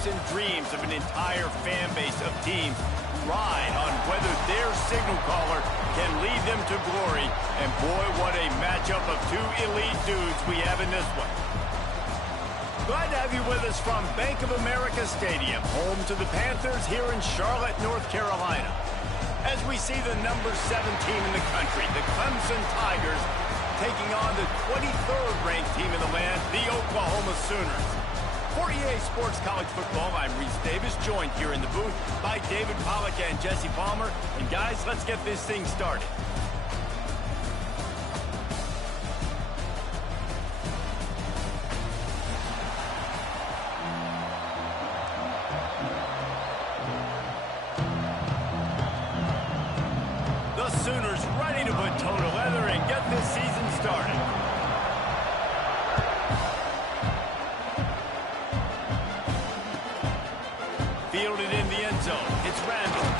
hopes and dreams of an entire fan base of teams ride on whether their signal caller can lead them to glory. And boy, what a matchup of two elite dudes we have in this one. Glad to have you with us from Bank of America Stadium, home to the Panthers here in Charlotte, North Carolina. As we see the number 7 team in the country, the Clemson Tigers, taking on the 23rd ranked team in the land, the Oklahoma Sooners. For EA Sports College Football, I'm Reese Davis, joined here in the booth by David Pollack and Jesse Palmer. And guys, let's get this thing started. The Sooners ready to put toe to leather and get this season started. Fielded in the end zone. It's Randall.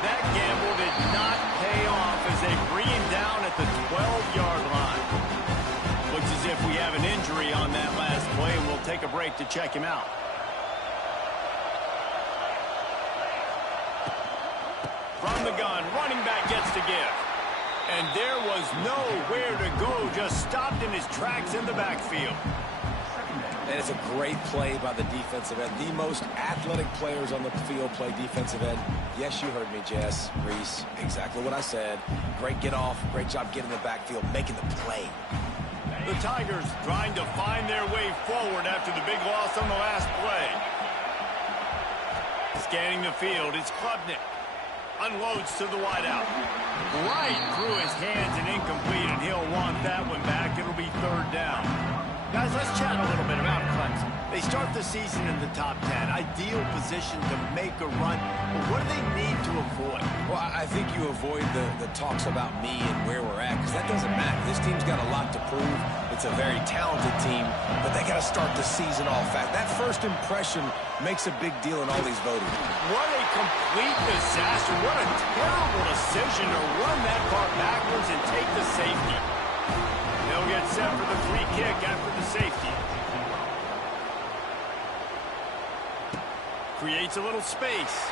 That gamble did not pay off as they bring him down at the 12-yard line. Looks as if we have an injury on that last play, and we'll take a break to check him out. From the gun, running back gets to give. And there was nowhere to go, just stopped in his tracks in the backfield. And it's a great play by the defensive end. The most athletic players on the field play defensive end. Yes, you heard me, Jess, Reese. Exactly what I said. Great get off. Great job getting in the backfield, making the play. The Tigers trying to find their way forward after the big loss on the last play. Scanning the field, it's Klubnik. Unloads to the wideout. Right through his hands and incomplete, and he'll want that one back. It'll be 3rd down. Guys, let's chat a little bit about Clemson. They start the season in the top 10. Ideal position to make a run. But what do they need to avoid? Well, I think you avoid the talks about me and where we're at, because that doesn't matter. This team's got a lot to prove. It's a very talented team, but they got to start the season off fast. That first impression makes a big deal in all these voters. What a complete disaster. What a terrible decision to run that far backwards and take the safety. They'll get set for the free kick after the safety. Creates a little space.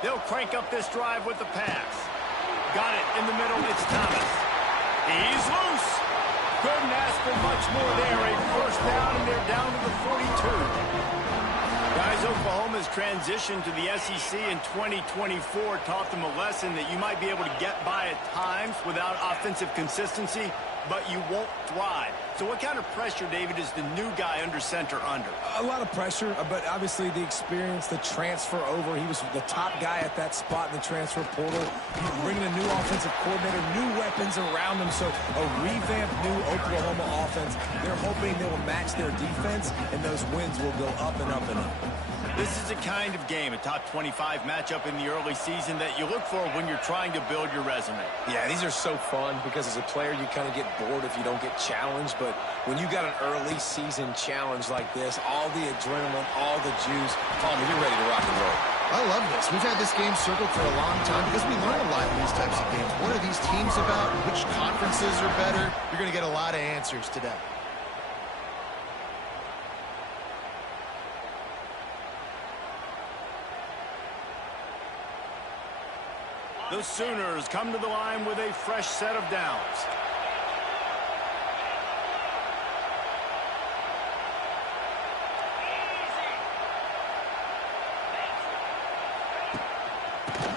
They'll crank up this drive with the pass. Got it in the middle. It's Thomas. He's loose. Couldn't ask for much more there. A 1st down, and they're down to the 42. Guys, Oklahoma's transition to the SEC in 2024 taught them a lesson that you might be able to get by at times without offensive consistency, but you won't thrive. So what kind of pressure, David, is the new guy under center under? A lot of pressure, but obviously the experience, the transfer over. He was the top guy at that spot in the transfer portal. He's bringing a new offensive coordinator, new weapons around him. So a revamped new Oklahoma offense. They're hoping they will match their defense, and those wins will go up and up and up. This is a kind of game, a top 25 matchup in the early season that you look for when you're trying to build your resume. Yeah, these are so fun because as a player you kind of get bored if you don't get challenged, but when you got an early season challenge like this, all the adrenaline, all the juice, Palmer, you're ready to rock and roll. I love this. We've had this game circled for a long time because we learn a lot in these types of games. What are these teams about? Which conferences are better? You're going to get a lot of answers today. The Sooners come to the line with a fresh set of downs.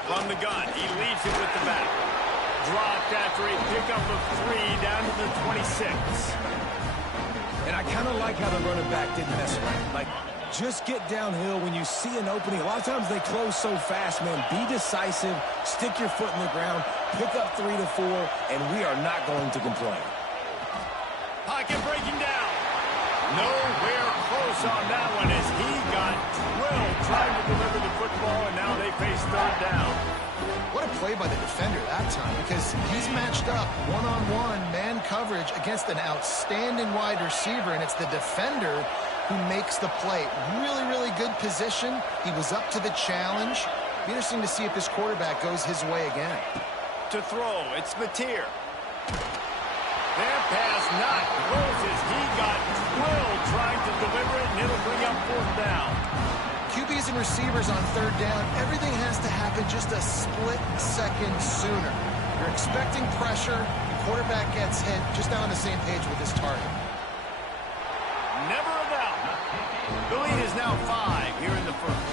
From the gun, he leads it with the back. Dropped after a pickup of 3 down to the 26. And I kind of like how the running back didn't mess around. Like, just get downhill when you see an opening. A lot of times they close so fast, man. Be decisive. Stick your foot in the ground. pick up 3 to 4, and we are not going to complain. Pocket breaking down. Nowhere close on that one as he got drilled trying to deliver the football, and now they face third down. What a play by the defender that time, because he's matched up one-on-one man coverage against an outstanding wide receiver, and it's the defender who makes the play. Really, really good position. He was up to the challenge. Be interesting to see if this quarterback goes his way again. To throw, it's Mateer. That pass not close as he got drilled trying to deliver it, and it'll bring up fourth down. QBs and receivers on third down, everything has to happen just a split second sooner. You're expecting pressure, the quarterback gets hit, just not on the same page with his target. Never a doubt. The lead is now 5 here in the first.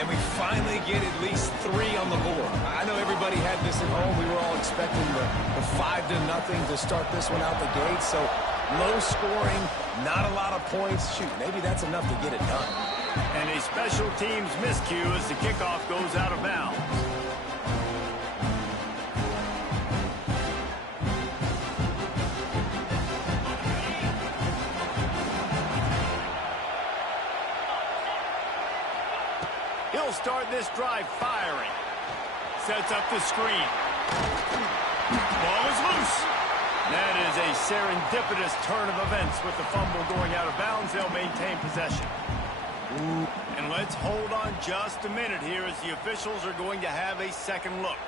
And we finally get at least 3 on the board. I know everybody had this at home. We were all expecting the 5-0 to start this one out the gate. So low scoring, not a lot of points. Shoot, maybe that's enough to get it done. And a special teams miscue as the kickoff goes out of bounds. He'll start this drive firing. Sets up the screen. Ball is loose. That is a serendipitous turn of events with the fumble going out of bounds. They'll maintain possession. And let's hold on just a minute here as the officials are going to have a second look.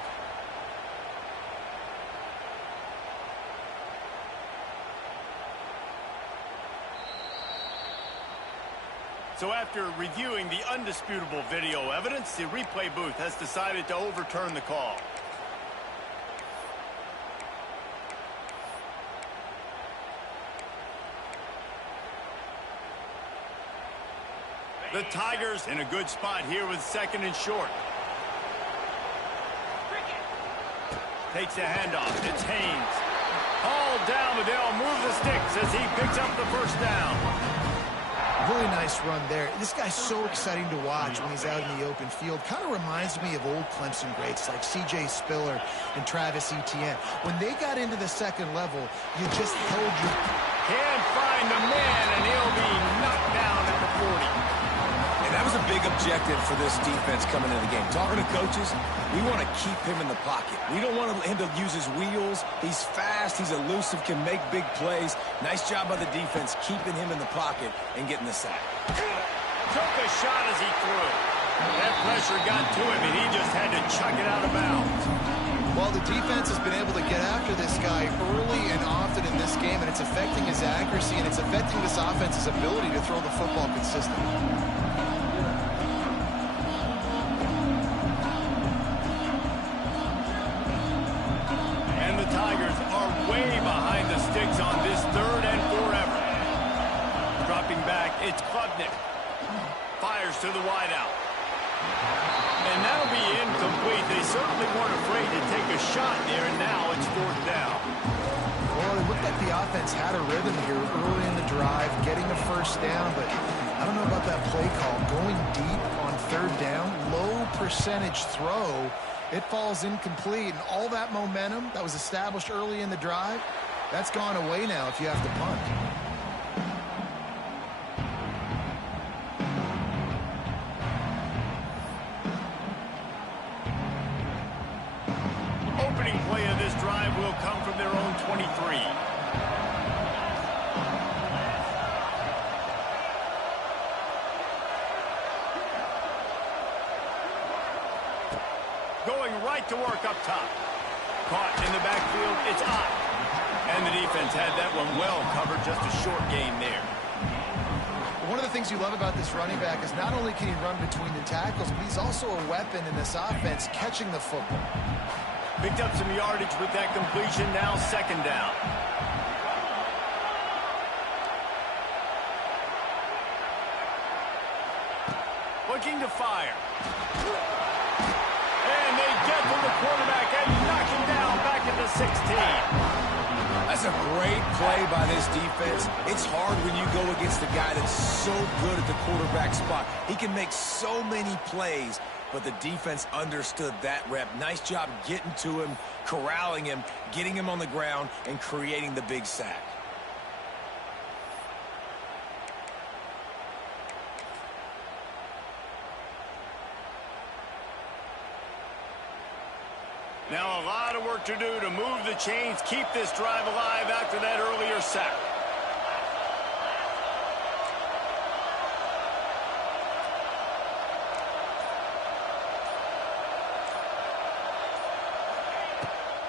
So after reviewing the undisputable video evidence, the replay booth has decided to overturn the call. The Tigers in a good spot here with second and short. Takes the handoff. It's Haynes. Hauled down, but they'll move the sticks as he picks up the first down. Really nice run there. This guy's so exciting to watch when he's out in the open field. Kind of reminds me of old Clemson greats like C.J. Spiller and Travis Etienne. When they got into the second level, you just held your... Can't find the man, and he'll be knocked down at the 40. And that was a big objective for this defense coming into the game. Talking to coaches, we want to keep him in the pocket. We don't want him to use his wheels. He's fast. He's elusive, can make big plays. Nice job by the defense keeping him in the pocket and getting the sack. Took a shot as he threw. That pressure got to him, and he just had to chuck it out of bounds. Well, the defense has been able to get after this guy early and often in this game, and it's affecting his accuracy, and it's affecting this offense's ability to throw the football consistently. On this third and forever. Dropping back, it's Klubnik. Fires to the wideout. And that'll be incomplete. They certainly weren't afraid to take a shot there, and now it's fourth down. Well, it looked like the offense had a rhythm here early in the drive, getting a first down, but I don't know about that play call. Going deep on third down, low percentage throw, it falls incomplete, and all that momentum that was established early in the drive, that's gone away now if you have to punt. Opening play of this drive will come from their own 23. Going right to work up top. Caught in the backfield, it's Ott. And the defense had that one well covered, just a short gain there. One of the things you love about this running back is not only can he run between the tackles, but he's also a weapon in this offense, catching the football. Picked up some yardage with that completion, now second down. Looking to fire. And they get to the quarterback and knock him down back at the 16. That's a great play by this defense. It's hard when you go against a guy that's so good at the quarterback spot. He can make so many plays but the defense understood that rep. Nice job getting to him, corralling him, getting him on the ground, and creating the big sack. Now a lot of work to do to move the chains, keep this drive alive after that earlier sack.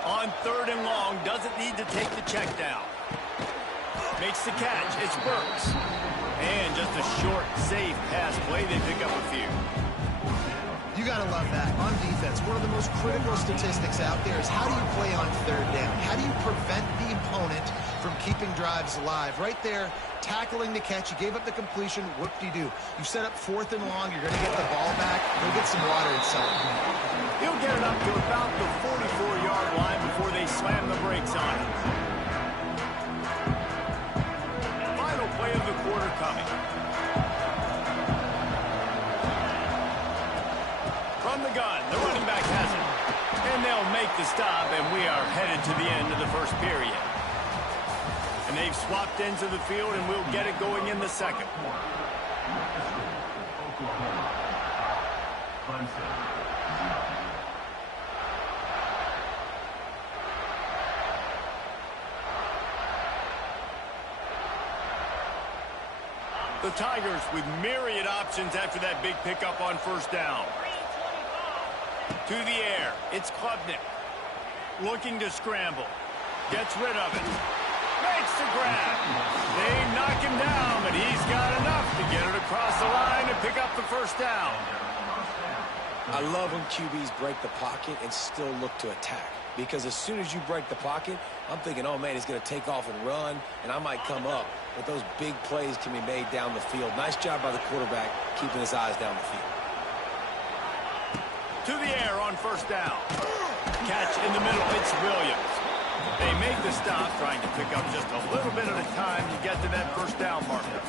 On 3rd and long, doesn't need to take the check down. Makes the catch, it's Burks. And just a short, safe pass play, they pick up a few. You got to love that. On defense, one of the most critical statistics out there is how do you play on 3rd down? How do you prevent the opponent from keeping drives alive? Right there, tackling the catch. You gave up the completion. Whoop-de-doo. You set up 4th and long. You're going to get the ball back. Go get some water inside. He'll get it up to about the 44-yard line before they slam the brakes on it. Final play of the quarter coming. From the gun, the running back has it. And they'll make the stop, and we are headed to the end of the first period. And they've swapped ends of the field, and we'll get it going in the second. The Tigers with myriad options after that big pickup on 1st down. To the air, it's Klubnik. Looking to scramble. Gets rid of it. Makes the grab. They knock him down, but he's got enough to get it across the line and pick up the 1st down. I love when QBs break the pocket and still look to attack. Because as soon as you break the pocket, I'm thinking, oh, man, he's going to take off and run, and I might come up. But those big plays can be made down the field. Nice job by the quarterback keeping his eyes down the field. To the air on 1st down. Catch in the middle, it's Williams. They make the stop, trying to pick up just a little bit at a time to get to that 1st down marker.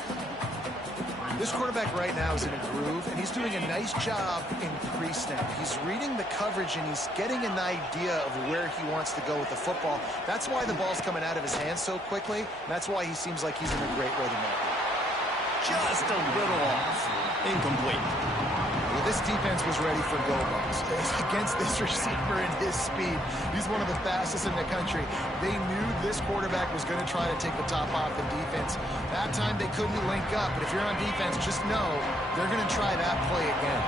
This quarterback right now is in a groove, and he's doing a nice job in pre-snap. He's reading the coverage, and he's getting an idea of where he wants to go with the football. That's why the ball's coming out of his hands so quickly, and that's why he seems like he's in a great rhythm right now. Just a little off. Incomplete. Well, this defense was ready for go-balls. Against this receiver and his speed, he's one of the fastest in the country. They knew this quarterback was going to try to take the top off the defense. That time they couldn't link up, but if you're on defense, just know they're going to try that play again.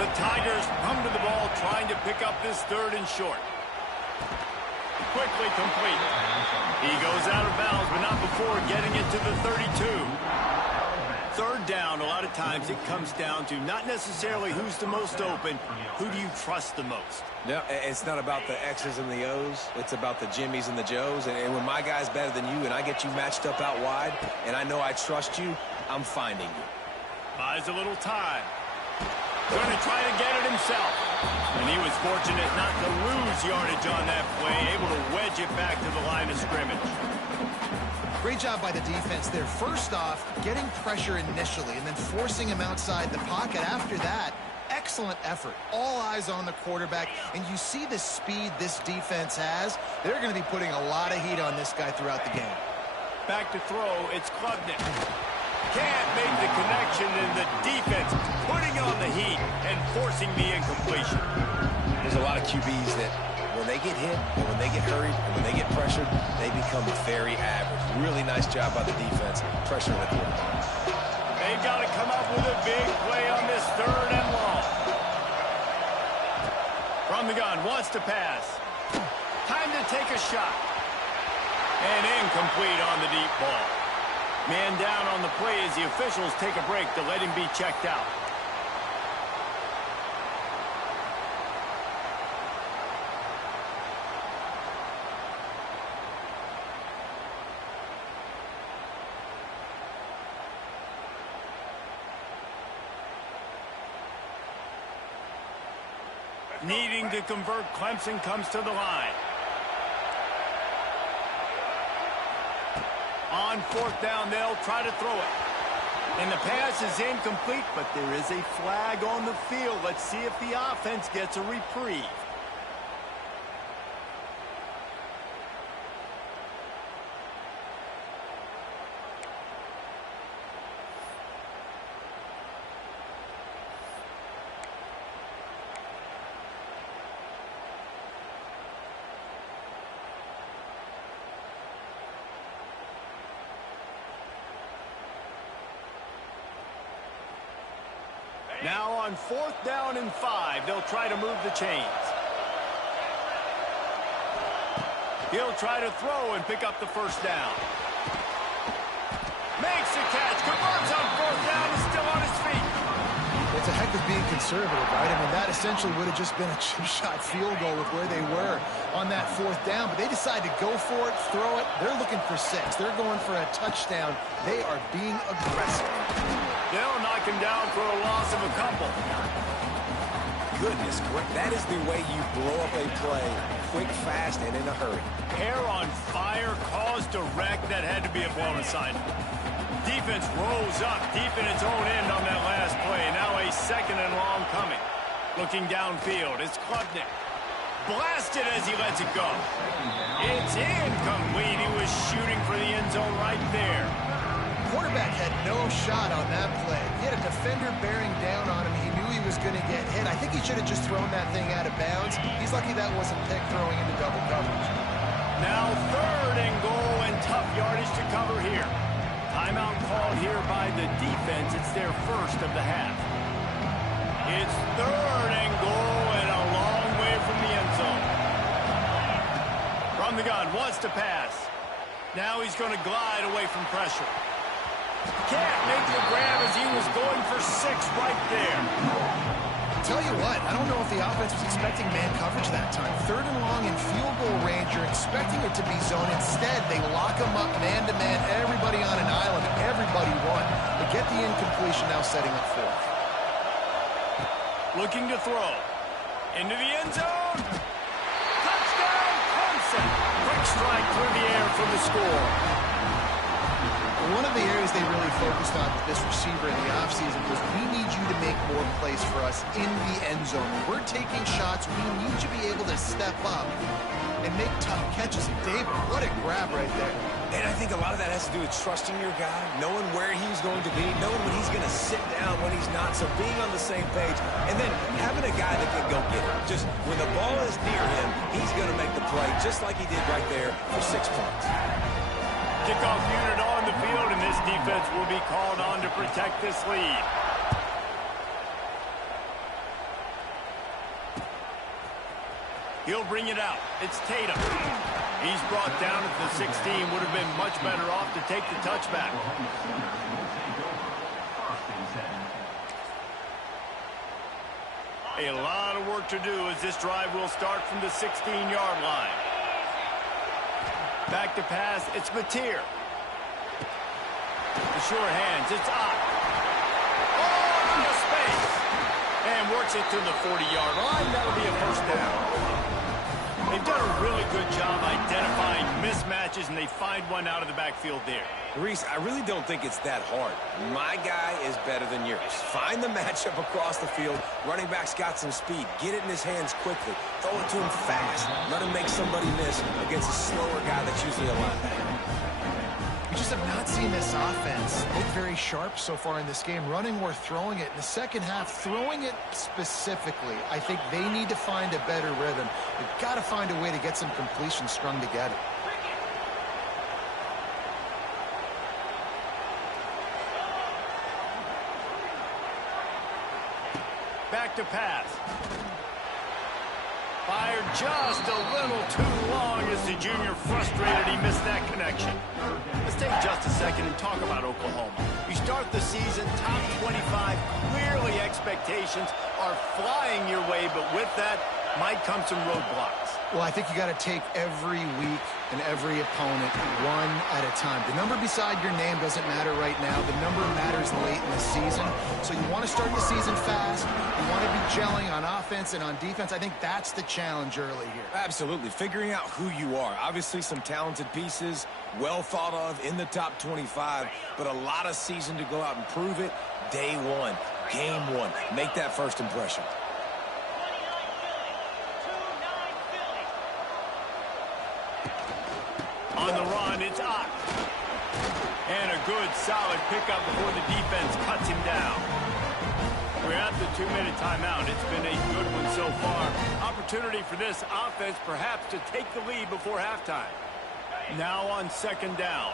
The Tigers come to the ball trying to pick up this 3rd and short. Quickly complete. He goes out of bounds, but not before getting it to the 32. 3rd down, a lot of times it comes down to not necessarily who's the most open, who do you trust the most? No, it's not about the X's and the O's. It's about the Jimmies and the Joes. And when my guy's better than you and I get you matched up out wide and I know I trust you, I'm finding you. Buys a little time. Going to try to get it himself. And he was fortunate not to lose yardage on that play, able to wedge it back to the line of scrimmage. Great job by the defense there. First off, getting pressure initially and then forcing him outside the pocket. After that, excellent effort. All eyes on the quarterback, and you see the speed this defense has. They're going to be putting a lot of heat on this guy throughout the game. Back to throw, it's Klubnik. Can't make the connection, and the defense putting on the heat and forcing the incompletion. There's a lot of QBs that when they get hit, and when they get hurried, and when they get pressured, they become very average. Really nice job by the defense, pressuring the quarterback. They've got to come up with a big play on this 3rd and long. From the gun, wants to pass. Time to take a shot. And incomplete on the deep ball. Man down on the play as the officials take a break to let him be checked out. Needing to convert, Clemson comes to the line. On 4th down, they'll try to throw it. And the pass is incomplete, but there is a flag on the field. Let's see if the offense gets a reprieve. Now on 4th down and 5, they'll try to move the chains. He'll try to throw and pick up the first down. Makes the catch, converts on 4th down, is still on his feet. It's a heck of being conservative, right? I mean, that essentially would have just been a two-shot field goal with where they were on that 4th down, but they decide to go for it, throw it. They're looking for 6. They're going for a touchdown. They are being aggressive. They'll knock him down for a loss of a couple. Goodness, that is the way you blow up a play, quick, fast, and in a hurry. Hair on fire, cause direct. That had to be a blown assignment. Defense rolls up deep in its own end on that last play. Now a 2nd and long coming. Looking downfield, it's Klubnik. Blasted as he lets it go. It's incomplete. He was shooting for the end zone right there. Quarterback had no shot on that play. He had a defender bearing down on him. He knew he was going to get hit. I think he should have just thrown that thing out of bounds. He's lucky that wasn't picked throwing into double coverage. Now 3rd and goal and tough yardage to cover here. Timeout called here by the defense. It's their first of the half. It's 3rd and goal and a long way from the end zone. From the gun, wants to pass. Now he's going to glide away from pressure. Can't make the grab as he was going for 6 right there. Tell you what, I don't know if the offense was expecting man coverage that time. 3rd and long in field goal range, you're expecting it to be zone. Instead, they lock him up man-to-man, everybody on an island, everybody won. They get the incompletion, now setting up 4th. Looking to throw. Into the end zone. Touchdown, Clemson. Quick strike through the air for the score. One of the areas they really focused on with this receiver in the offseason was we need you to make more plays for us in the end zone. When we're taking shots, we need you to be able to step up and make tough catches. And David, what a grab right there. And I think a lot of that has to do with trusting your guy, knowing where he's going to be, knowing when he's going to sit down, when he's not, so being on the same page, and then having a guy that can go get it. Just when the ball is near him, he's going to make the play just like he did right there for 6 points. Kickoff unit on the field, and this defense will be called on to protect this lead. He'll bring it out. It's Tatum. He's brought down at the 16. Would have been much better off to take the touchback. A lot of work to do as this drive will start from the 16-yard line. Back to pass, it's Mateer. The sure hands, it's Ott. Oh, into space. And works it to the 40-yard line. That'll be a first down. They've done a really good job identifying mismatches, and they find one out of the backfield there. Reese, I really don't think it's that hard. My guy is better than yours. Find the matchup across the field. Running back's got some speed. Get it in his hands quickly. Throw it to him fast. Let him make somebody miss against a slower guy that's usually a linebacker. We just have not seen this offense look very sharp so far in this game, running or throwing it. In the second half, throwing it specifically, I think they need to find a better rhythm. They've got to find a way to get some completion strung together. Back to pass. Fired just a little too long as the junior frustrated he missed that connection. Let's take just a second and talk about Oklahoma. You start the season top 25. Clearly expectations are flying your way, but with that might come some roadblocks. Well, I think you got to take every week and every opponent one at a time. The number beside your name doesn't matter right now. The number matters late in the season. So you want to start the season fast. You want to be gelling on offense and on defense. I think that's the challenge early here. Absolutely. Figuring out who you are. Obviously some talented pieces, well thought of in the top 25, but a lot of season to go out and prove it. Day one, game one. Make that first impression. On the run, it's Ott. And a good, solid pickup before the defense cuts him down. We're at the 2-minute timeout. It's been a good one so far. Opportunity for this offense perhaps to take the lead before halftime. Now on second down.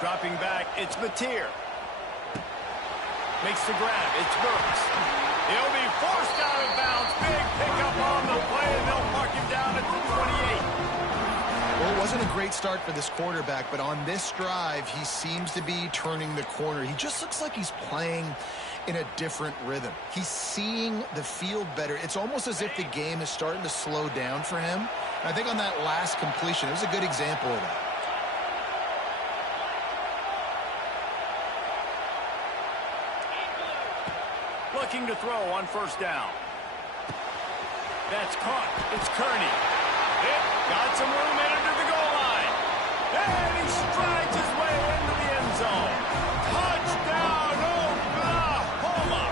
Dropping back, it's Mateer. Makes the grab, it's Burks. He'll be forced out of bounds. Big pickup on the play, and they'll mark him down at the 28. Well, it wasn't a great start for this quarterback, but on this drive, he seems to be turning the corner. He just looks like he's playing in a different rhythm. He's seeing the field better. It's almost as if the game is starting to slow down for him. And I think on that last completion, it was a good example of that. Looking to throw on first down. That's caught. It's Kearney. It got some room in under the goal line. And he strides his way into the end zone. Touchdown, Oklahoma.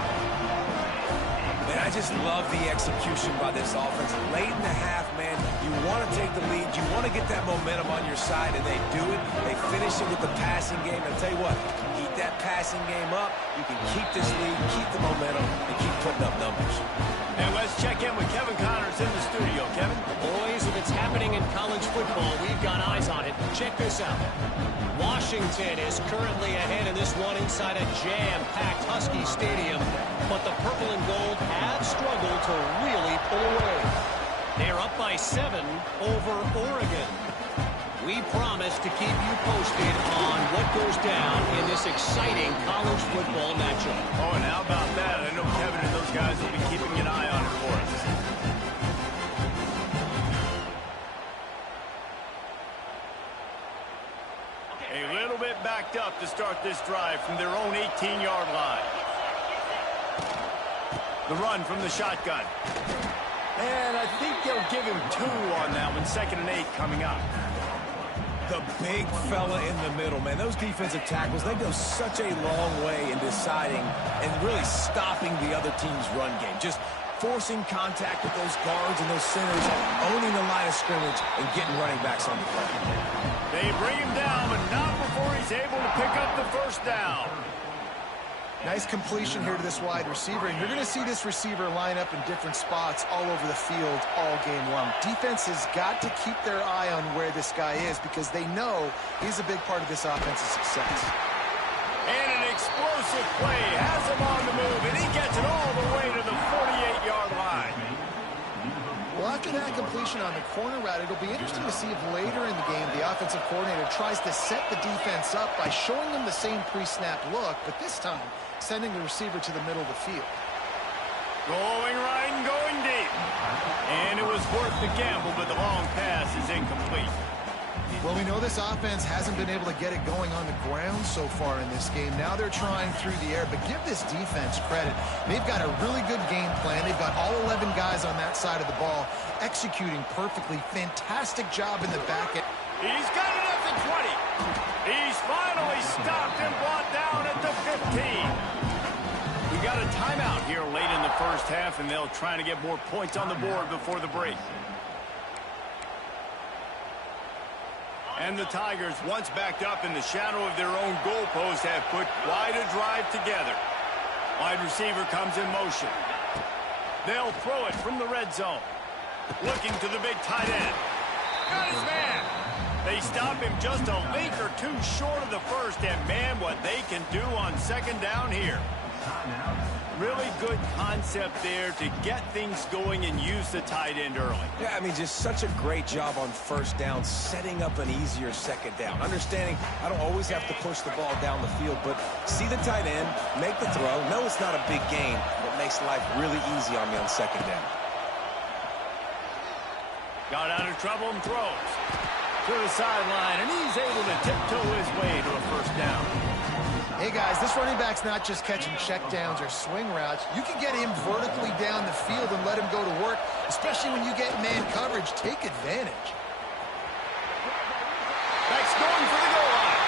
Man, I just love the execution by this offense. Late in the half, man, you want to take the lead. You want to get that momentum on your side, and they do it. They finish it with the passing game. I'll tell you what, keep that passing game up. You can keep this lead, keep the momentum, and keep putting up numbers. And let's check in with Kevin Connors in the studio. Kevin? Boys, if it's happening in college football, we've got eyes on it. Check this out. Washington is currently ahead in this one inside a jam-packed Husky Stadium, but the purple and gold have struggled to really pull away. They're up by 7 over Oregon. We promise to keep you posted on what goes down in this exciting college football matchup. Oh, and how about that? I know Kevin and those guys will be keeping an eye on it for us. A little bit backed up to start this drive from their own 18-yard line. The run from the shotgun. And I think they'll give him 2 on that one. 2nd and 8 coming up. The big fella in the middle, man. Those defensive tackles, they go such a long way in deciding and really stopping the other team's run game. Just forcing contact with those guards and those centers, owning the line of scrimmage, and getting running backs on the play. They bring him down, but not before he's able to pick up the first down. Nice completion here to this wide receiver, and you're going to see this receiver line up in different spots all over the field all game long. Defense has got to keep their eye on where this guy is because they know he's a big part of this offense's success. And an explosive play has him on the move, and he gets it all the way to the 48-yard line. Well, after that completion on the corner route, it'll be interesting to see if later in the game the offensive coordinator tries to set the defense up by showing them the same pre-snap look, but this time sending the receiver to the middle of the field. Going right and going deep. And it was worth the gamble, but the long pass is incomplete. Well, we know this offense hasn't been able to get it going on the ground so far in this game. Now they're trying through the air, but give this defense credit. They've got a really good game plan. They've got all 11 guys on that side of the ball executing perfectly. Fantastic job in the back end. He's got it at the 20. He's finally stopped and brought down at the 15. We got a timeout here late in the first half, and they'll try to get more points on the board before the break. And the Tigers, once backed up in the shadow of their own goalpost, have put quite a drive together. Wide receiver comes in motion. They'll throw it from the red zone. Looking to the big tight end. Got his man. They stop him just a link or 2 short of the first, and man, what they can do on second down here. Really good concept there to get things going and use the tight end early. Yeah, I mean, just such a great job on first down, setting up an easier second down. Understanding I don't always have to push the ball down the field, but see the tight end, make the throw. No, it's not a big gain, but makes life really easy on me on second down. Got out of trouble and throws to the sideline, and he's able to tiptoe his way to a first down. Hey, guys, this running back's not just catching checkdowns or swing routes. You can get him vertically down the field and let him go to work, especially when you get man coverage. Take advantage. Back's going for the goal line.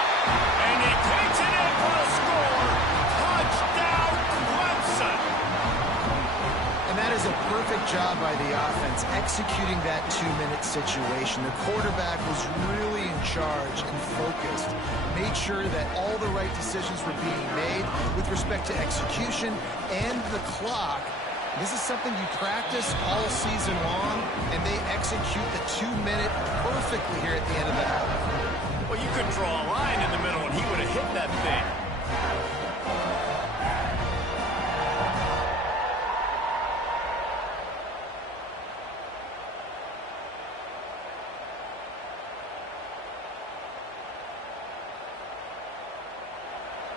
And he takes it in for a score. Touchdown, Clemson. And that is a perfect job by the offense, executing that 2-minute situation. The quarterback was really in charge and focused, made sure that all the right decisions were being made with respect to execution and the clock. This is something you practice all season long, and they execute the 2-minute perfectly here at the end of the half. Well, you could draw a line in the middle, and he would have hit that thing.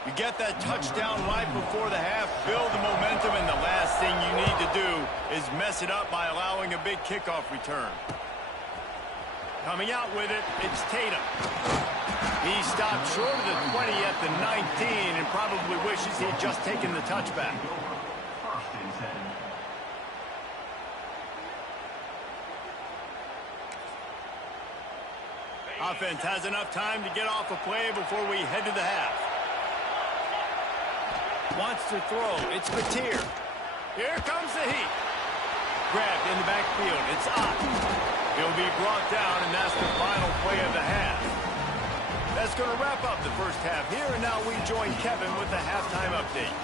You get that touchdown right before the half, build the momentum, and the last thing you need to do is mess it up by allowing a big kickoff return. Coming out with it, it's Tatum. He stopped short of the 20 at the 19 and probably wishes he'd just taken the touchback. Offense has enough time to get off a play before we head to the half. Wants to throw. It's Mateer. Here comes the heat. Grabbed in the backfield. It's Ott. He'll be brought down, and that's the final play of the half. That's going to wrap up the first half here, and now we join Kevin with the halftime update.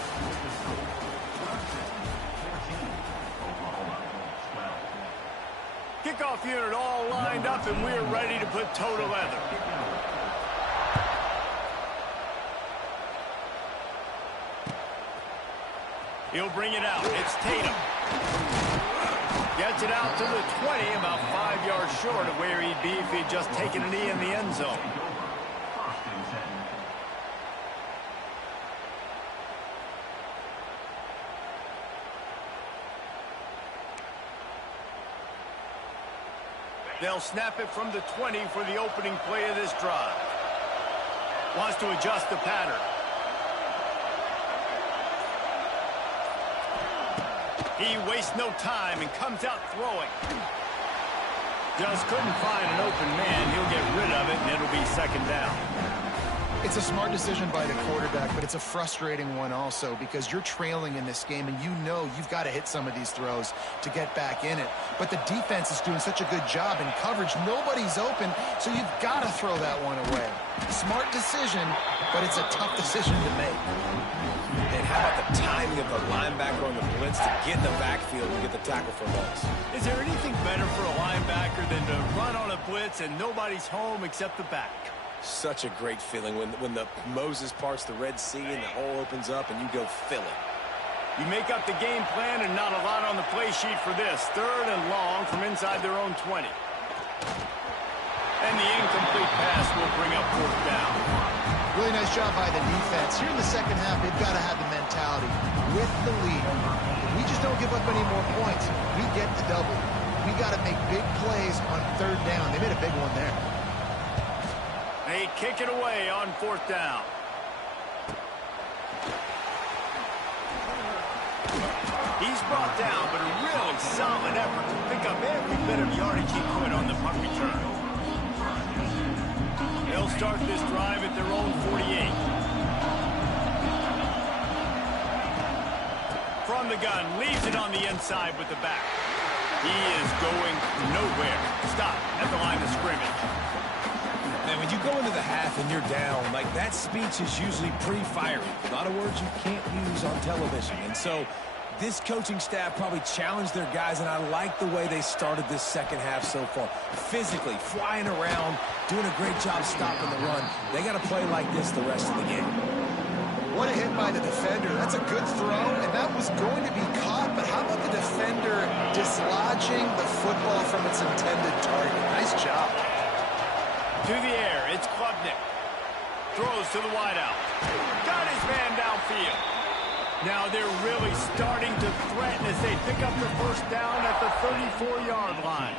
Kickoff unit all lined up, and we're ready to put toe to leather. He'll bring it out. It's Tatum. Gets it out to the 20, about 5 yards short of where he'd be if he'd just taken a knee in the end zone. They'll snap it from the 20 for the opening play of this drive. Wants to adjust the pattern. He wastes no time and comes out throwing. Just couldn't find an open man. He'll get rid of it, and it'll be second down. It's a smart decision by the quarterback, but it's a frustrating one also because you're trailing in this game, and you know you've got to hit some of these throws to get back in it. But the defense is doing such a good job in coverage. Nobody's open, so you've got to throw that one away. Smart decision, but it's a tough decision to make. And how about the timing of the linebacker on the blitz to get in the backfield and get the tackle for loss? Is there anything better for a linebacker than to run on a blitz and nobody's home except the back? Such a great feeling when the Moses parts the Red Sea and the hole opens up and you go fill it. You make up the game plan and not a lot on the play sheet for this. 3rd and long from inside their own 20. And the incomplete pass will bring up 4th down. Really nice job by the defense. Here in the second half, they've got to have the mentality with the lead. If we just don't give up any more points, we get the double. We got to make big plays on 3rd down. They made a big one there. They kick it away on 4th down. He's brought down, but a really solid effort to pick up every bit of yardage he could on the punt return. They'll start this drive at their own 48. From the gun, leaves it on the inside with the back. He is going nowhere. Stop at the line of scrimmage. Man, when you go into the half and you're down, like that speech is usually pretty fiery. A lot of words you can't use on television. And so this coaching staff probably challenged their guys, and I like the way they started this second half so far. Physically, flying around, doing a great job stopping the run. They got to play like this the rest of the game. What a hit by the defender. That's a good throw, and that was was going to be caught, but how about the defender dislodging the football from its intended target? Nice job. To the air, it's Klubnik. Throws to the wideout. Got his man downfield. Now they're really starting to threaten as they pick up the first down at the 34-yard line.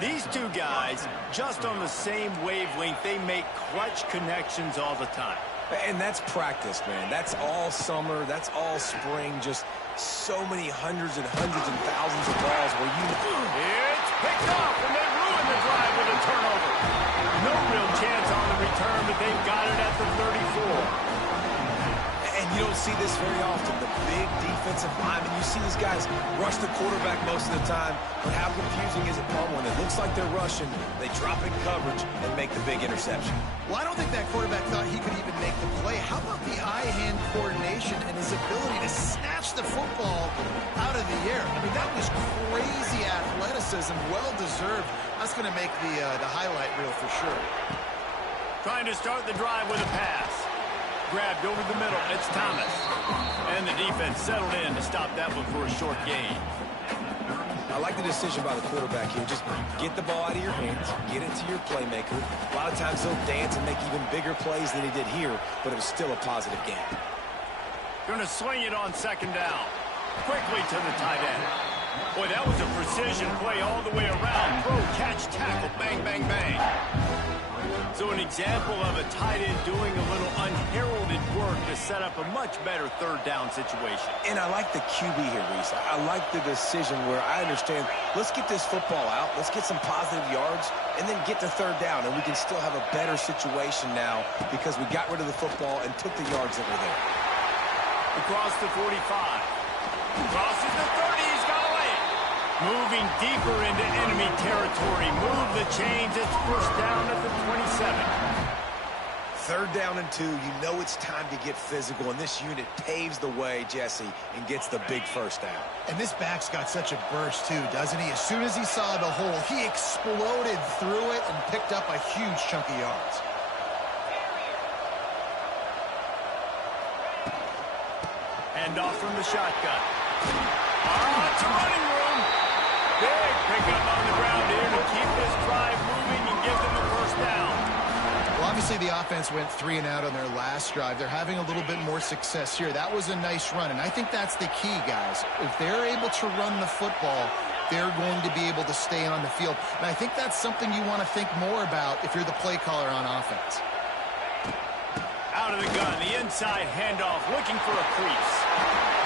These two guys, just on the same wavelength, they make clutch connections all the time. And that's practice, man. That's all summer. That's all spring. Just so many hundreds and thousands of balls where you... It's picked off, and they ruin the drive with a turnover. No real chance on the return, but they've got it at the 34. And you don't see this very often. The big defensive linemen, you see these guys rush the quarterback most of the time, but how confusing is it when it looks like they're rushing, they drop in coverage and make the big interception? Well, I don't think that quarterback thought he could even make the play. How about the eye-hand coordination and his ability to snatch the football out of the air? I mean, that was crazy athleticism, well-deserved. That's going to make the highlight reel for sure. Trying to start the drive with a pass. Grabbed over the middle. It's Thomas. And the defense settled in to stop that one for a short gain. I like the decision by the quarterback here. Just get the ball out of your hands, get it to your playmaker. A lot of times he'll dance and make even bigger plays than he did here, but it was still a positive game. Going to swing it on second down. Quickly to the tight end. Boy, that was a precision play all the way around. Throw, catch, tackle, bang, bang, bang. So an example of a tight end doing a little unheralded work to set up a much better third down situation. And I like the QB here, Reese. I like the decision where I understand, let's get this football out, let's get some positive yards, and then get to third down, and we can still have a better situation now because we got rid of the football and took the yards that were there. Across the 45. Crosses the 30. He's got away. Moving deeper into enemy territory. Move the chains. It's first down at the 27. Third down and 2. You know it's time to get physical, and this unit paves the way, Jesse, and gets the big first down. And this back's got such a burst, too, doesn't he? As soon as he saw the hole, he exploded through it and picked up a huge chunk of yards. Hand off from the shotgun. It's a running room. Big pickup on the ground here to keep this drive moving and give them the first down. Well, obviously the offense went 3 and out on their last drive. They're having a little bit more success here. That was a nice run, and I think that's the key, guys. If they're able to run the football, they're going to be able to stay on the field. And I think that's something you want to think more about if you're the play caller on offense. Out of the gun, the inside handoff, looking for a crease.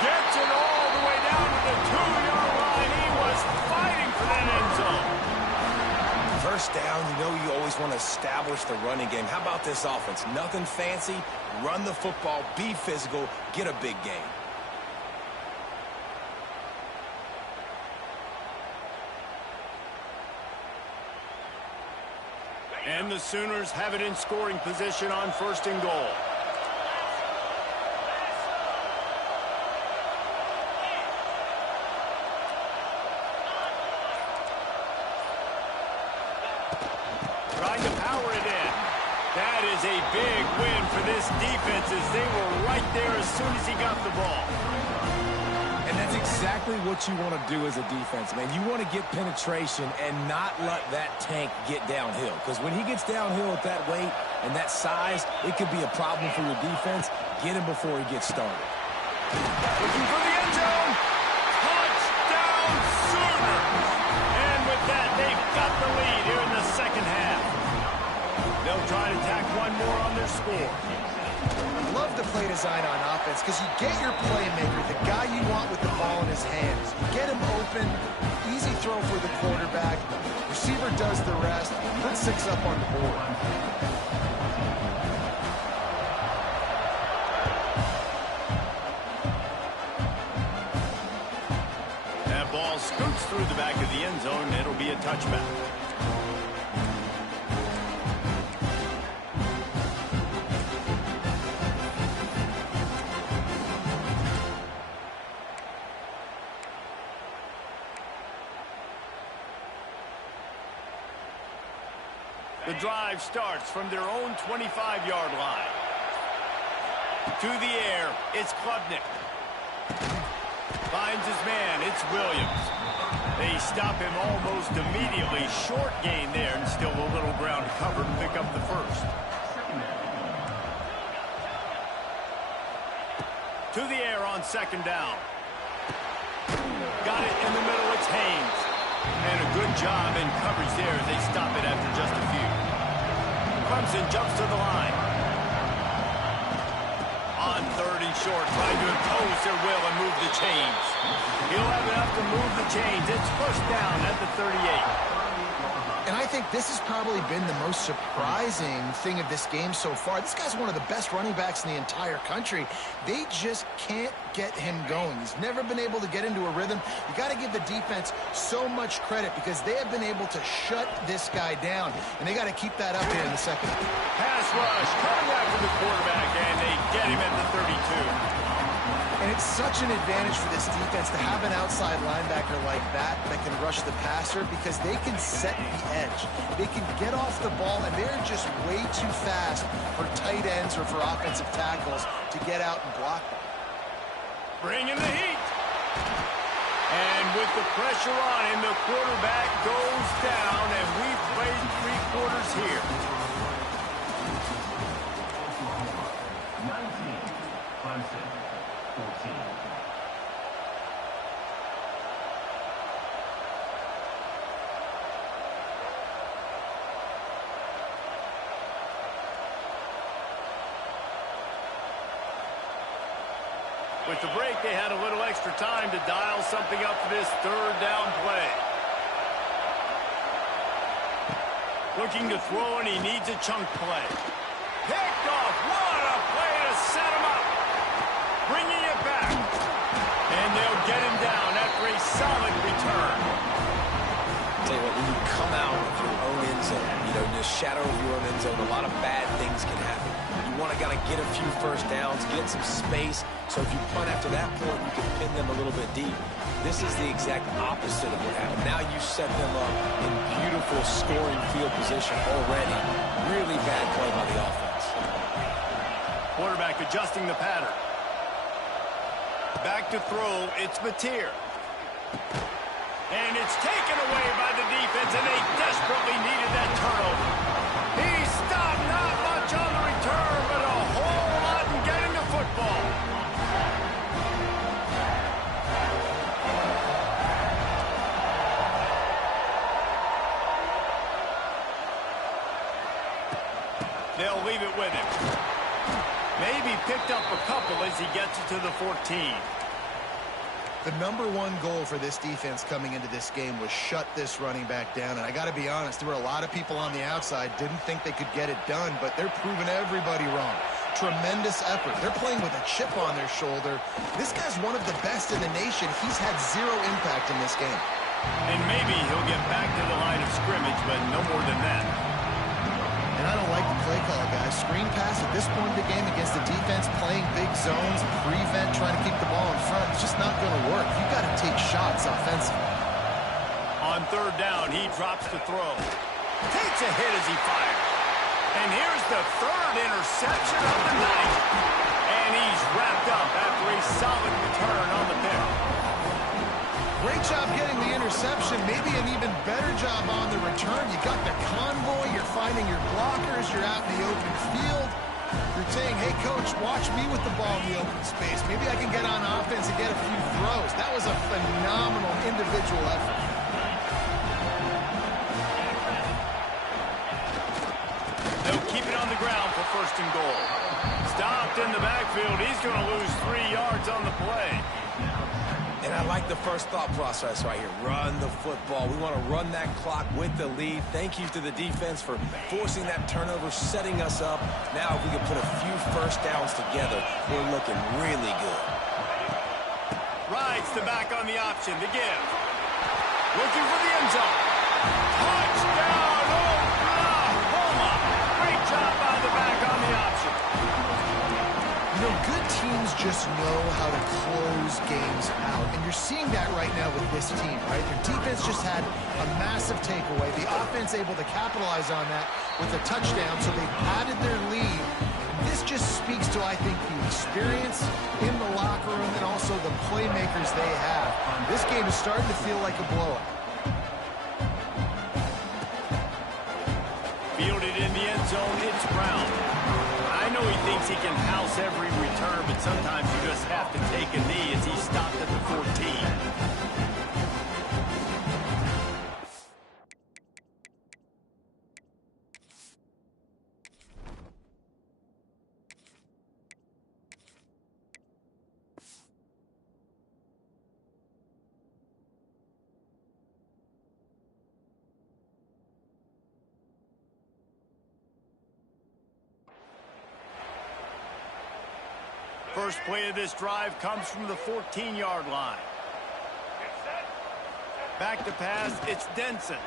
Gets it all the way down to the 2-yard line. He was fighting for that end zone. First down, you know you always want to establish the running game. How about this offense? Nothing fancy. Run the football, be physical, get a big gain. And the Sooners have it in scoring position on first and goal. Trying to power it in. That is a big win for this defense as they were right there as soon as he got the ball. And that's exactly what you want to do as a defense, man. You want to get penetration and not let that tank get downhill. Because when he gets downhill at that weight and that size, it could be a problem for your defense. Get him before he gets started. Looking for the end zone. Touchdown, Sooners. And with that, they've got the lead here in the second half. They'll try to tack one more on their score. Love the play design on offense because you get your playmaker, the guy you want with the ball in his hands. You get him open, easy throw for the quarterback. Receiver does the rest. Put 6 up on the board. That ball scoots through the back of the end zone. It'll be a touchback. The drive starts from their own 25-yard line. To the air, it's Klubnik. Finds his man. It's Williams. They stop him almost immediately. Short gain there, and still a little ground covered to pick up the first. To the air on second down. Got it in the middle. It's Haynes. And a good job in coverage there as they stop it after just a few. Clemson jumps to the line. On third and short, trying to impose their will and move the chains. He'll have enough to move the chains. It's first down at the 38. And I think this has probably been the most surprising thing of this game so far. This guy's one of the best running backs in the entire country. They just can't get him going. He's never been able to get into a rhythm. You got to give the defense so much credit because they have been able to shut this guy down. And they got to keep that up here in the second. Pass rush coming after the quarterback, and they get him at the 32. And it's such an advantage for this defense to have an outside linebacker like that can rush the passer because they can set the edge. They can get off the ball, and they're just way too fast for tight ends or for offensive tackles to get out and block them. Bring in the heat. And with the pressure on him, the quarterback goes down, and we've played 3 quarters here. 19, Clemson, 14. With the break, they had a little extra time to dial something up for this third down play. Looking to throw, and he needs a chunk play. Picked off. What a play to set him up. Bringing it back. And they'll get him down after a solid return. Tell you what, when you come out of your own end zone, in the shadow of your own end zone, a lot of bad things can happen. You want to get a few first downs, get some space, so if you punt after that point, you can pin them a little bit deep. This is the exact opposite of what happened. Now you set them up in beautiful scoring field position already. Really bad play by the offense. Quarterback adjusting the pattern. Back to throw, it's Mateer. And it's taken away by the defense, and they desperately needed that turnover. He stopped, not much on the return, but a whole lot in getting the football. They'll leave it with him. Maybe picked up a couple as he gets it to the 14. The #1 goal for this defense coming into this game was shut this running back down. And I got to be honest, there were a lot of people on the outside didn't think they could get it done, but they're proving everybody wrong. Tremendous effort. They're playing with a chip on their shoulder. This guy's one of the best in the nation. He's had 0 impact in this game. And maybe he'll get back to the line of scrimmage, but no more than that. And I don't like the play call, guys. Screen pass at this point in the game against the defense, playing big zones, prevent, trying to keep the ball in front. It's just not going to work. You've got to take shots offensively. On third down, he drops the throw. Takes a hit as he fires. And here's the third interception of the night. And he's wrapped up after a solid return on the pick. Great job getting the interception. Maybe an even better job on the return. You got the convoy. You're finding your blockers. You're out in the open field. You're saying, hey, coach, watch me with the ball in the open space. Maybe I can get on offense and get a few throws. That was a phenomenal individual effort. They'll keep it on the ground for first and goal. Stopped in the backfield. He's going to lose 3 yards on the play. And I like the first thought process right here. Run the football. We want to run that clock with the lead. Thank you to the defense for forcing that turnover, setting us up. Now if we can put a few first downs together, we're looking really good. Rides the back on the option to give. Looking for the end zone. Touchdown, Oklahoma. Great job by the back on the option. Good teams just know how to close games out, and you're seeing that right now with this team, right? Their defense just had a massive takeaway. The offense able to capitalize on that with a touchdown, so they padded their lead. this just speaks to, I think, the experience in the locker room and also the playmakers they have. This game is starting to feel like a blowout. Fielded in the end zone, it's Brown. I know he thinks he can house every return, but sometimes you just have to take a knee as he stopped at the 14. First play of this drive comes from the 14-yard line. Back to pass, it's Denson.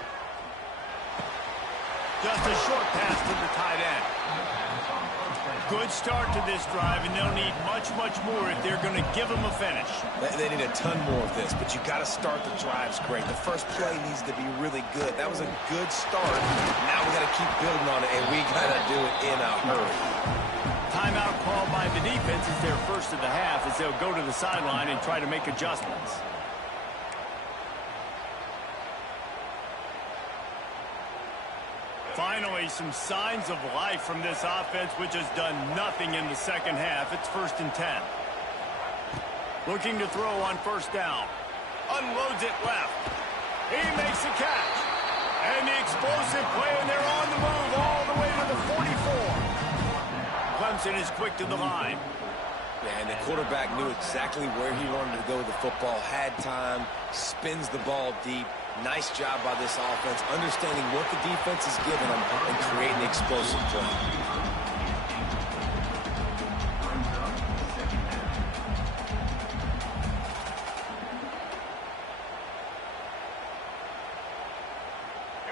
Just a short pass to the tight end. Good start to this drive, and they'll need much, much more if they're going to give them a finish. They need a ton more of this, but you got to start the drives great. The first play needs to be really good. That was a good start. Now we got to keep building on it, and we got to do it in a hurry. Timeout called by the defense is their first of the half as they'll go to the sideline and try to make adjustments. Finally, some signs of life from this offense, which has done nothing in the second half. It's 1st and 10. Looking to throw on first down. Unloads it left. He makes the catch. And the explosive play, and they're on the move all the way to the 44. Clemson is quick to the line. Yeah, and the quarterback knew exactly where he wanted to go with the football, had time, spins the ball deep. Nice job by this offense, understanding what the defense is giving them and creating the explosive play.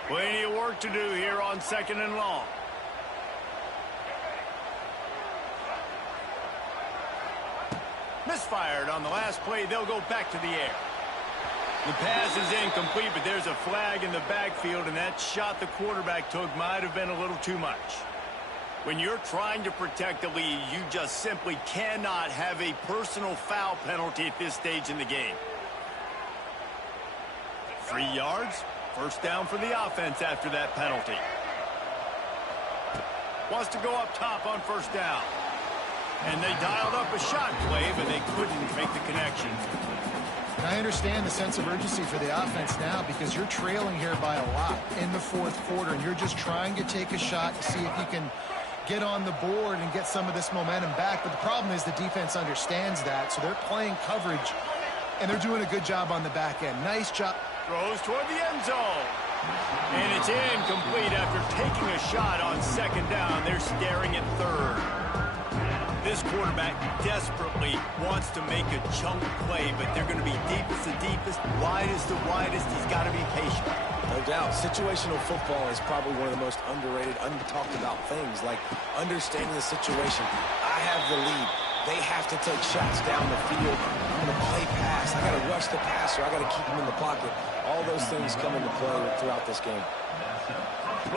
Plenty of work to do here on 2nd and long. Misfired on the last play. They'll go back to the air. The pass is incomplete, but there's a flag in the backfield, and that shot the quarterback took might have been a little too much. When you're trying to protect the lead, you just simply cannot have a personal foul penalty at this stage in the game. 3 yards, first down for the offense after that penalty. Wants to go up top on first down. And they dialed up a shot play, but they couldn't make the connection. And I understand the sense of urgency for the offense now because you're trailing here by a lot in the 4th quarter, and you're just trying to take a shot to see if you can get on the board and get some of this momentum back. But the problem is the defense understands that, so they're playing coverage, and they're doing a good job on the back end. Nice job. Throws toward the end zone. And it's incomplete after taking a shot on 2nd down. They're staring at 3rd. This quarterback desperately wants to make a chunk play, but they're going to be deepest to deepest, widest to widest. He's got to be patient. No doubt. Situational football is probably one of the most underrated, untalked about things, like understanding the situation. I have the lead. They have to take shots down the field. I'm going to play pass. I got to rush the passer. I got to keep him in the pocket. All those things come into play throughout this game.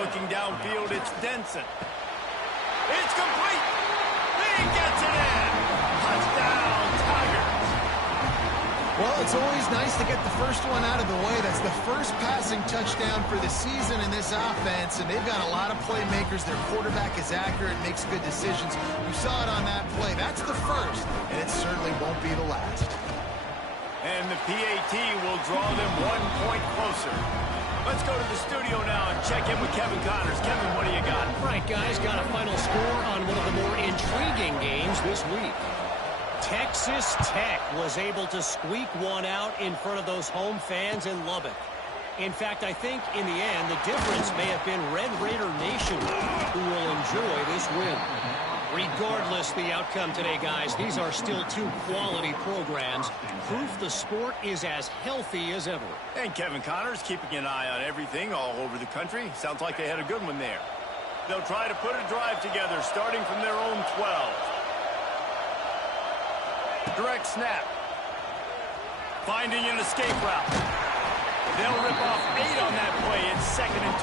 Looking downfield, it's Denson. It's complete. He gets it in. Touchdown, Tigers. Well, it's always nice to get the first one out of the way. That's the first passing touchdown for the season in this offense, and they've got a lot of playmakers. Their quarterback is accurate, makes good decisions. You saw it on that play. That's the first, and it certainly won't be the last. And the PAT will draw them 1 point closer. Let's go to the studio now and check in with Kevin Connors. Kevin, what do you got? Right, guys, got a final score on one of the more intriguing games this week. Texas Tech was able to squeak one out in front of those home fans in Lubbock. In fact, I think in the end, the difference may have been Red Raider Nation who will enjoy this win. Regardless the outcome today, guys, these are still 2 quality programs. Proof the sport is as healthy as ever. And Kevin Connors keeping an eye on everything all over the country. Sounds like they had a good one there. They'll try to put a drive together starting from their own 12. Direct snap. Finding an escape route. They'll rip off 8 on that play. It's 2nd and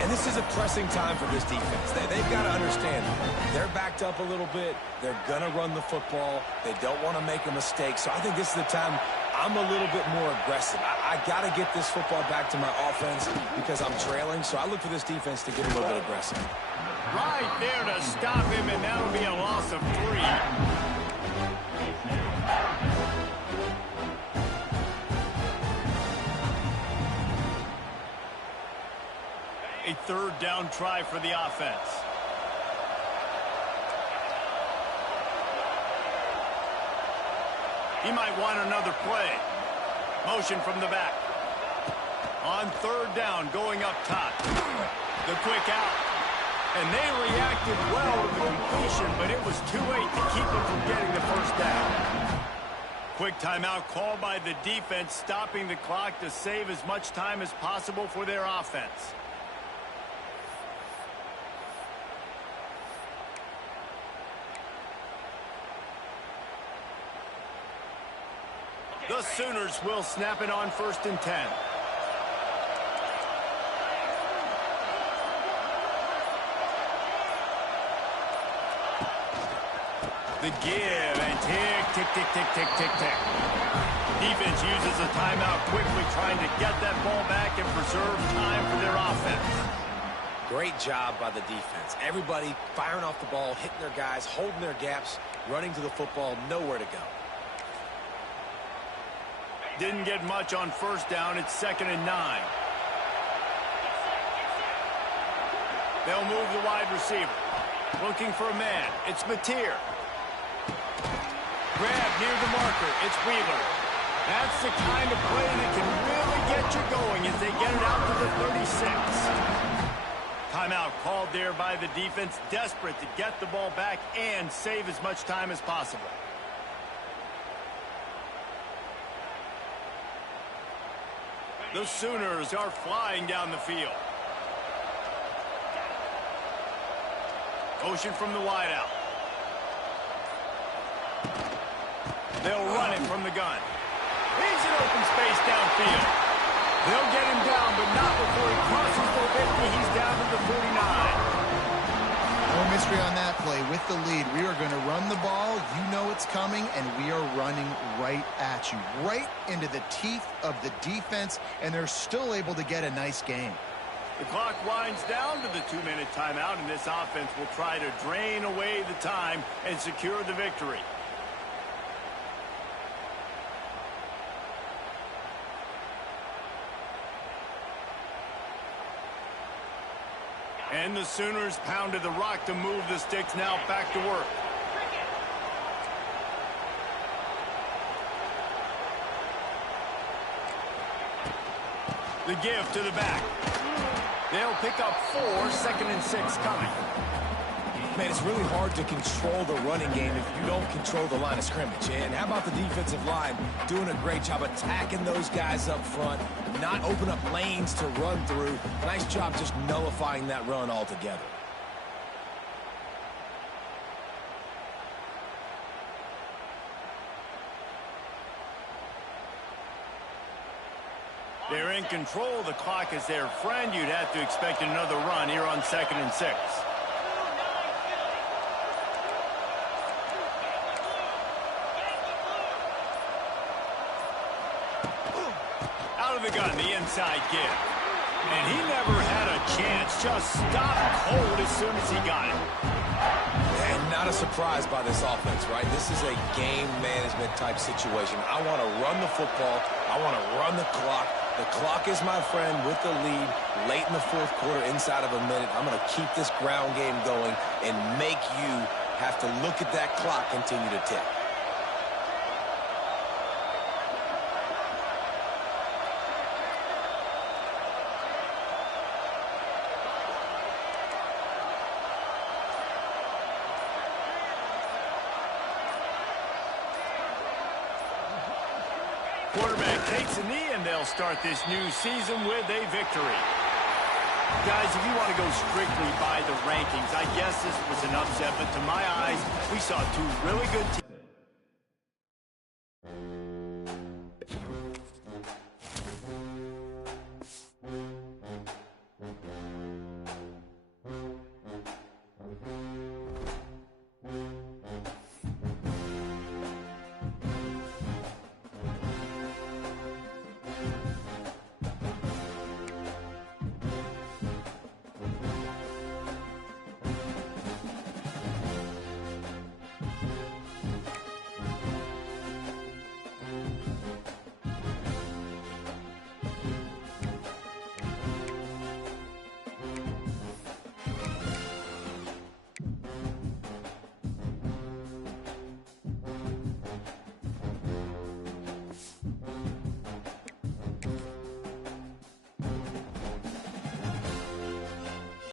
2. And this is a pressing time for this defense. They've got to understand they're backed up a little bit. They're going to run the football. They don't want to make a mistake. So I think this is the time I'm a little bit more aggressive. I got to get this football back to my offense because I'm trailing. So I look for this defense to get a little bit aggressive. Right there to stop him, and that'll be a loss of 3. A third down try for the offense. He might want another play. Motion from the back. On third down, going up top. The quick out. And they reacted well to the completion, but it was too late to keep them from getting the first down. Quick timeout called by the defense, stopping the clock to save as much time as possible for their offense. The Sooners will snap it on 1st and 10. The give, and tick, tick, tick, tick, tick, tick, tick. Defense uses a timeout quickly, trying to get that ball back and preserve time for their offense. Great job by the defense. Everybody firing off the ball, hitting their guys, holding their gaps, running to the football, nowhere to go. Didn't get much on 1st down. It's 2nd and 9. They'll move the wide receiver. Looking for a man. It's Mateer. Grab near the marker. It's Wheeler. That's the kind of play that can really get you going as they get it out to the 36. Timeout called there by the defense, desperate to get the ball back and save as much time as possible. The Sooners are flying down the field. Motion from the wideout. They'll run it from the gun. He's in open space downfield. They'll get him down, but not before he crosses the 50. He's down to the 49. No mystery on that play. With the lead, we are going to run the ball. You know it's coming, and we are running right at you, right into the teeth of the defense, and they're still able to get a nice game. The clock winds down to the 2-minute timeout, and this offense will try to drain away the time and secure the victory. And the Sooners pounded the rock to move the sticks, now back to work. The give to the back. They'll pick up 4, 2nd and 6 coming. Man, it's really hard to control the running game if you don't control the line of scrimmage. And how about the defensive line doing a great job attacking those guys up front, not open up lanes to run through. Nice job just nullifying that run altogether. They're in control. The clock is their friend. You'd have to expect another run here on 2nd and 6. Out of the gun, the inside give. And he never had a chance. Just stopped cold as soon as he got it. And not a surprise by this offense, right? This is a game management type situation. I want to run the football. I want to run the clock. The clock is my friend with the lead late in the 4th quarter, inside of a minute. I'm going to keep this ground game going and make you have to look at that clock continue to tick. Quarterback takes a knee, and they'll start this new season with a victory. Guys, if you want to go strictly by the rankings, I guess this was an upset, but to my eyes, we saw 2 really good teams.